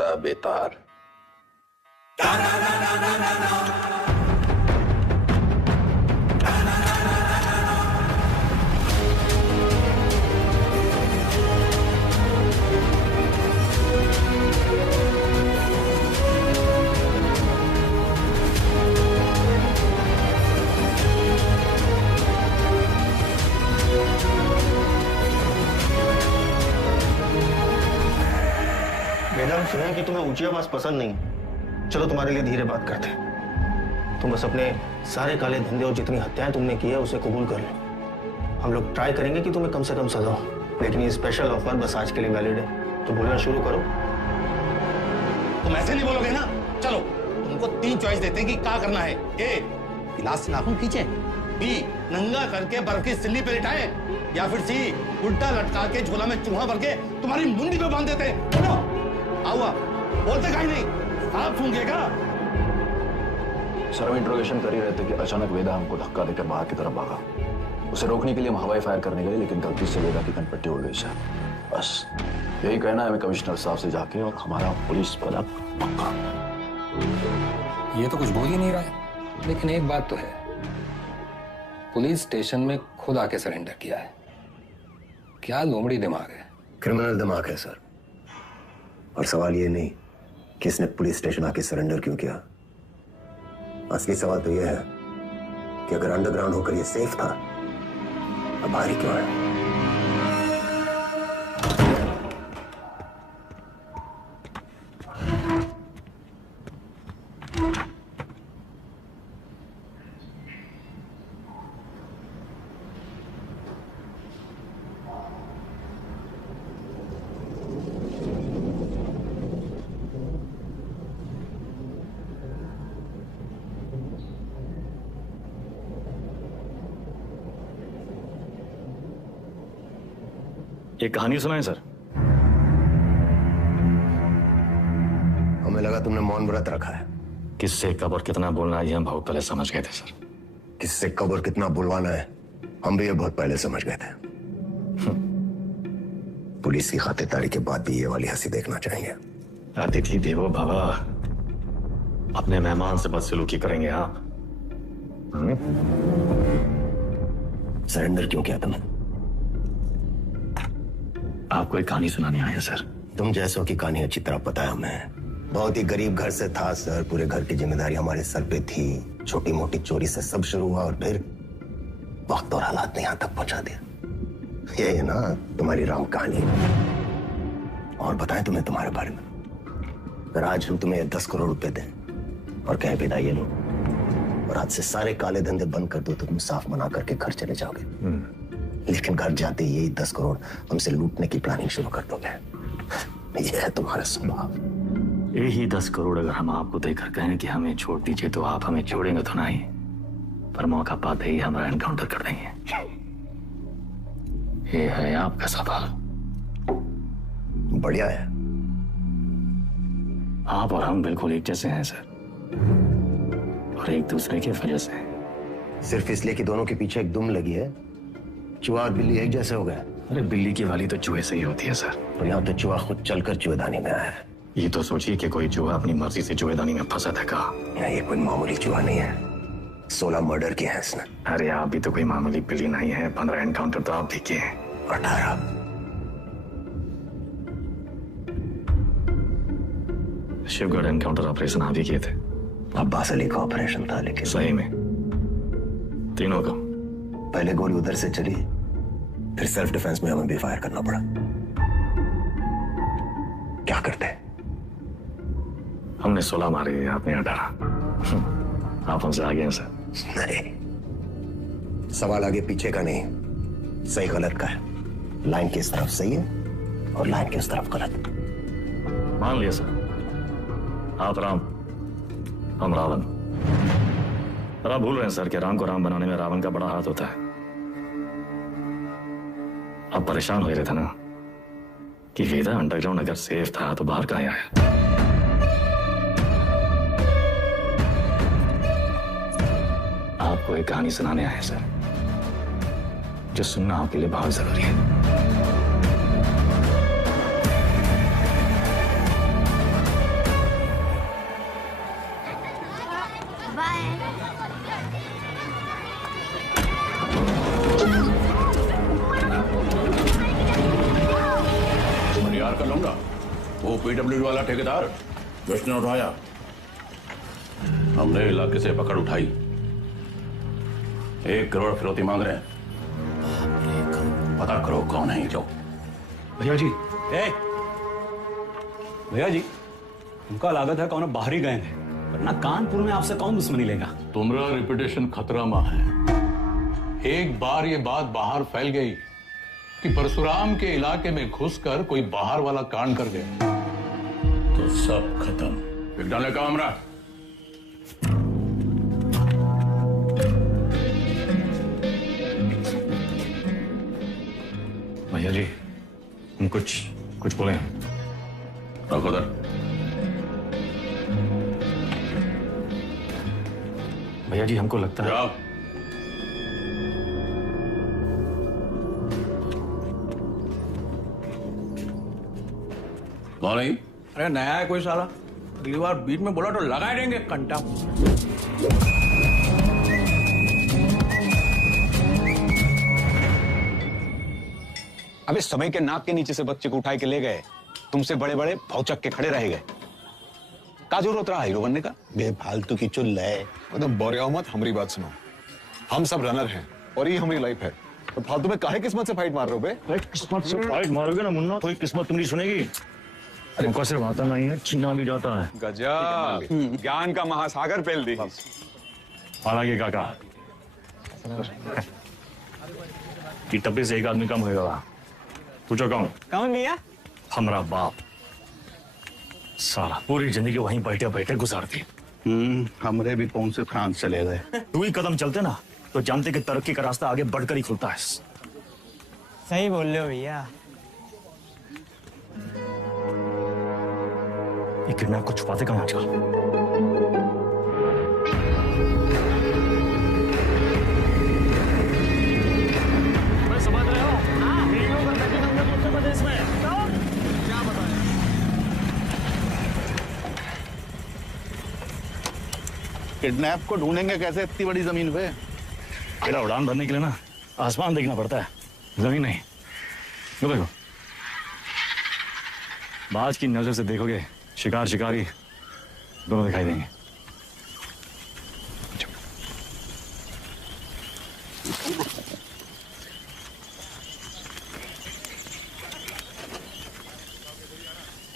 करता बेतार। मैडम सुना है कि तुम्हें ऊंची आवाज पसंद नहीं। चलो तुम्हारे लिए धीरे बात करते हैं। तुम बस अपने सारे काले धंधे और जितनी हत्याएं तुमने की है उसे कबूल कर लो। हम लोग ट्राई करेंगे कि तुम्हें कम से कम सजा हो, लेकिन ये स्पेशल ऑफर बस आज के लिए वैलिड है। तो बोलना शुरू करो। तुम ऐसे नहीं बोलोगे ना। चलो तुमको 3 चॉइस देते हैं कि क्या करना है। ए, गिलास से नाखून खींचे, बी, नंगा करके बर्फ की सिल्ली पे लिटाए, या फिर सी, उल्टा लटका के झोला में चूहा भर के तुम्हारी मुंडी पे बांध देते हैं। आओ बोलते कहीं नहीं, आप सूंघेगा। सर हम इंट्रोगेशन कर ही रहे थे कि अचानक वेदा हमको धक्का देकर बाहर की तरफ भागा। उसे रोकने के लिए हम हवाई फायर करने गए, लेकिन गलती से वेदा की कनपट्टी उड़ गई सर। बस यही कहना है हमें कमिश्नर साहब से जाके, और हमारा पुलिस पदक पक्का। ये तो कुछ बोल ही नहीं रहा है, लेकिन एक बात तो है, पुलिस स्टेशन में खुद आके सरेंडर किया है। क्या लोमड़ी दिमाग है। क्रिमिनल दिमाग है सर। और सवाल ये नहीं कि इसने पुलिस स्टेशन आके सरेंडर क्यों किया। असली सवाल तो यह है कि अगर अंडरग्राउंड होकर ये सेफ था, अब बाहर ही क्यों है। एक कहानी सुनाएं सर। हमें लगा तुमने मौन व्रत रखा है। किससे कब और कितना बोलना है ये हम बहुत पहले समझ गए थे सर। किससे कब और कितना बुलवाना है हम भी ये बहुत पहले समझ गए थे। पुलिस की खातिरदारी के बाद भी ये वाली हंसी देखना चाहेंगे। अतिथि देवो भव, अपने मेहमान से बदसलूकी करेंगे आप। सरेंडर क्यों किया तुमने? आपको एक कहानी सुनाने आए हैं सर। तुम जैसों की कहानी अच्छी तरह पता है हमें। बहुत ही गरीब घर से था सर, पूरे घर की जिम्मेदारी हमारे सर पे थी। छोटी मोटी चोरी से सब शुरू हुआ और फिर वक्त और हालात ने यहां तक पहुंचा दिया। ये है ना तुम्हारी राम कहानी। और बताएं तुम्हें तुम्हारे बारे में। अगर आज हम तुम्हें 10 करोड़ रुपए दें और कहें बेटा ये लो, और आज से सारे काले धंधे बंद कर दो, तो तुम साफ मना करके घर चले जाओगे। लेकिन घर जाते ही 10 करोड़ हमसे लूटने की प्लानिंग शुरू कर दोगे। यह है तुम्हारा स्वभाव। यही 10 करोड़ अगर हम आपको देकर कहें कि हमें छोड़ दीजिए, तो आप हमें छोड़ेंगे तो नहीं, पर मौका पाते ही हमारा एनकाउंटर कर देंगे। ये है आपका सवाल। बढ़िया है। आप और हम बिल्कुल एक जैसे हैं सर, और एक दूसरे की वजह से। सिर्फ इसलिए कि दोनों के पीछे एक दुम लगी है, चूहा और बिल्ली एक जैसे हो गए। अरे बिल्ली की वाली तो चूहे से ही होती है सर। और यहाँ तो चूहा खुद चलकर चूहेदानी में आया है। ये तो सोचिए कि कोई चूहा अपनी मर्जी से चूहेदानी में फंसा था का। ये कोई मामूली चूहा नहीं है, 16 मर्डर किए हैं इसने। अरे आप भी तो कोई मामूली बिल्ली नहीं है। 15 एनकाउंटर तो आप भी किए हैं। 18। शिवगढ़ एनकाउंटर ऑपरेशन आप ही किए थे। अब्बास अली का ऑपरेशन था, लेकिन सही में तीनों का। पहले गोली उधर से चली, फिर सेल्फ डिफेंस में हमें भी फायर करना पड़ा। क्या करते? हमने 16 मारे, आपने 18। आप हमसे आगे हैं सर। नहीं, सवाल आगे पीछे का नहीं, सही गलत का है। लाइन की इस तरफ सही है और लाइन की इस तरफ गलत। मान लिया सर, आप राम, हम रावण। पर आप भूल रहे हैं सर कि राम को राम बनाने में रावण का बड़ा हाथ होता है। आप परेशान हो रहे थे ना कि वेदा अंडरग्राउंड अगर सेफ था तो बाहर कहाँ आया। आपको एक कहानी सुनाने आए सर, जो सुनना आपके लिए बहुत जरूरी है। कर लूंगा। वो पीडब्ल्यूडी वाला ठेकेदार जिसने उठाया, हमने इलाके से पकड़ उठाई। 1 करोड़ फिरौती मांग रहे हैं। पता करो कौन है ये लोग। भैया जी, भैया जी, उनका लागत है कौन बाहरी गए हैं, वरना कानपुर में आपसे कौन दुश्मनी लेगा। तुम्हारा रिपुटेशन खतरा में है। एक बार ये बात बाहर फैल गई कि परशुराम के इलाके में घुसकर कोई बाहर वाला कांड कर गया तो सब खत्म। डाले का हमरा भैया जी, हम कुछ बोले। रखो उधर। भैया जी, हमको लगता है जाओ। कौन है? अरे नया है कोई साला, अगली बार बीच में बोला तो लगा देंगे कंटा। अबे समय के नाक के नीचे से बच्चे को उठाए के ले गए, तुमसे बड़े बड़े भौचक के खड़े रह गए। का जरूरत रहा हीरो बनने का? बेफालतू की चुल है। मतलब बोरिया मत, हमारी बात सुनो। हम सब रनर हैं और ये हमारी लाइफ है, तो फालतू में काहे किस्मत से फाइट मार रहे हो बे? किस्मत से फाइट मारोगे ना मुन्ना, कोई किस्मत तुम्हारी सुनेगी। तुमको सिर्फ आता नहीं है, छीना भी जाता है। गजब, ज्ञान का महासागर फैल दी। हालांकि काका, कि टप्पे से एक आदमी कम होगा। पूछो कौन? कौन भैया? हमारा बाप। साला पूरी जिंदगी वहीं बैठे बैठे गुजार दी। हमरे भी कौन से फ्रांस चले गए। 2 ही कदम चलते ना तो जानते कि तरक्की का रास्ता आगे बढ़कर ही खुलता है। सही बोल रहे हो भैया। ये किडनैप को छुपाते कहाँ आजकल? समझ रहे हो? उत्तर प्रदेश में क्या बताएं? किडनैप को ढूंढेंगे कैसे इतनी बड़ी जमीन पे? मेरा उड़ान भरने के लिए ना आसमान देखना पड़ता है, जमीन नहीं। लो देखो, बाज की नजर से देखोगे शिकार शिकारी दोनों दिखाई देंगे।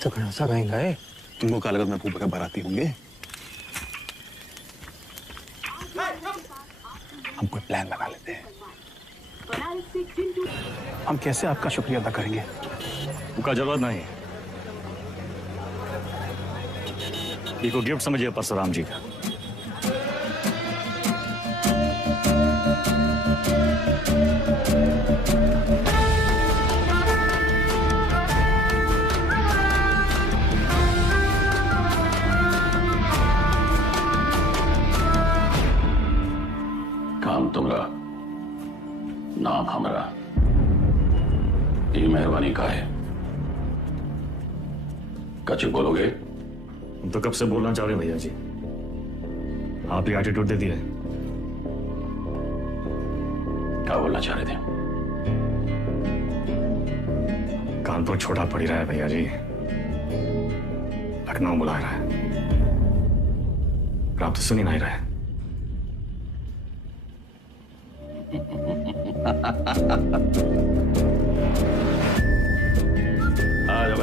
तो घनासा कहीं गए? तुमको क्या लगा मैं फूफा के बाराती होंगे? हम कोई प्लान बना लेते हैं। हम कैसे आपका शुक्रिया अदा करेंगे? उनका जरूरत नहीं। ये को गिफ्ट समझिए परशुराम जी का। काम तुम्हारा, नाम हमारा। ये मेहरबानी का है। कच्ची बोलोगे? हम तो कब से बोलना चाह रहे हैं भैया जी, आप ही एटीट्यूड दे दिए। क्या बोलना चाह रहे थे? कानपुर छोटा पड़ ही रहा है भैया जी, लखनऊ बुला रहा है, आप तो सुन ही नहीं रहे। आ जाओ भाई।